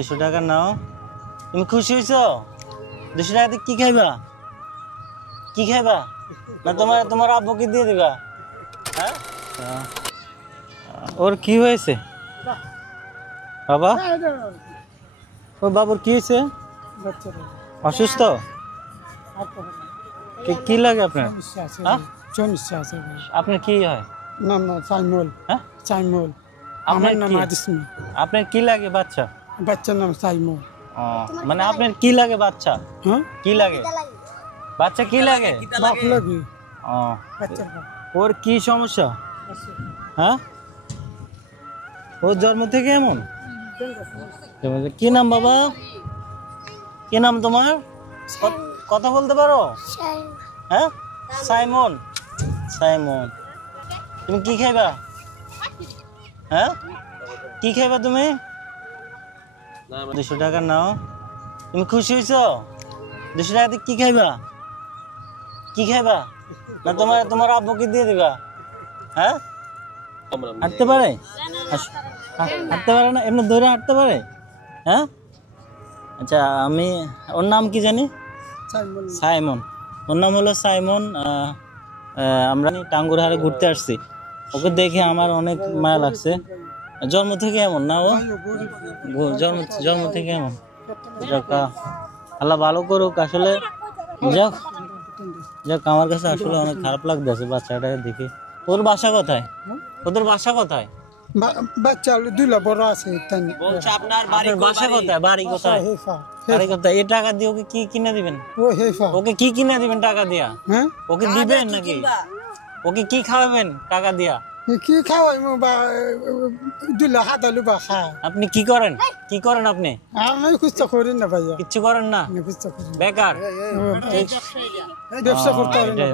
200 টাকা নাও। তুমি খুশি হয়েছো? 200 টাকা দিয়ে কি খাইবা? কি খাইবা? না তোমার আব্বুকে দিয়ে দিবা? হ্যাঁ, ওর কি হয়েছে বাবা? ও বাবুর কি হয়েছে? অসুস্থ? কি লাগে আপনার? আপনার কি হয়? নাম সাইমুল। হ্যাঁ, সাইমুল। আমার নাম কি? আদিসমী। আপনার কি লাগে বাচ্চা? বাচ্চার নাম সাইমুল। মানে আপনার কি লাগে বাচ্চা? হ্যাঁ, কি লাগে বাচ্চা? কি লাগে? বাপ লাগি। ও, বাচ্চার বাপ। ওর কি সমস্যা? হ্যাঁ, ওর জন্ম থেকে এমন? কি নাম বাবা? কি নাম তোমার? কথা বলতে পারো? হ্যাঁ, সাইমন। সাইমন, তুমি কি খাইবা? হ্যাঁ, কি খাইবা তুমি? 200 টাকা নাও। তুমি খুশি হয়েছো? 200 টাকা দিয়ে কি খাইবা? কি খাইবা? না তোমার আব্বুকে দিয়ে দিবা? হ্যাঁ, হাঁটতে পারে? হাঁটতে পারে না? এমনি দৌড়ে হাঁটতে পারে? হ্যাঁ, আচ্ছা, ওর নাম কি জানি? সাইমন। ওর নাম হলো সাইমন। আমরা টাঙ্গুরহারে ঘুরতে আসছি, ওকে দেখে আমার অনেক মায়া লাগছে। জন্ম থেকে এমন না? ও জন্ম থেকে এমন? আল্লাহ ভালো করুক। আসলে যাক, আমার কাছে আসলে অনেক খারাপ লাগতেছে বাচ্চাটাকে দেখে। ওর বাসা কোথায়? ওদের বাসা কোথায়? বাচ্চা দুইলা বড় আছে। আপনার বাসা কোথায়? বাড়ি কোথায়? বাড়ি কোথায়? এই টাকা দিয়ে ওকে কি কিনে দিবেন? ওকে কি কিনে দিবেন টাকা দিয়া? ওকে দিবেন নাকি? ওকে কি খাওয়াবেন টাকা দিয়া? কি খাওয়াই দুইলা হাত আলু বা খা। আপনি কি করেন? কি করেন আপনি? আমি কিছু করি না ভাইয়া। কিচ্ছু করেন না? বেকার? ব্যবসা করতে পারি না।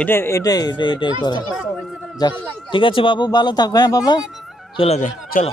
এটাই করেন। যাক, ঠিক আছে বাবু, ভালো থাকো। হ্যাঁ বাবা, চলে যায়, চলো।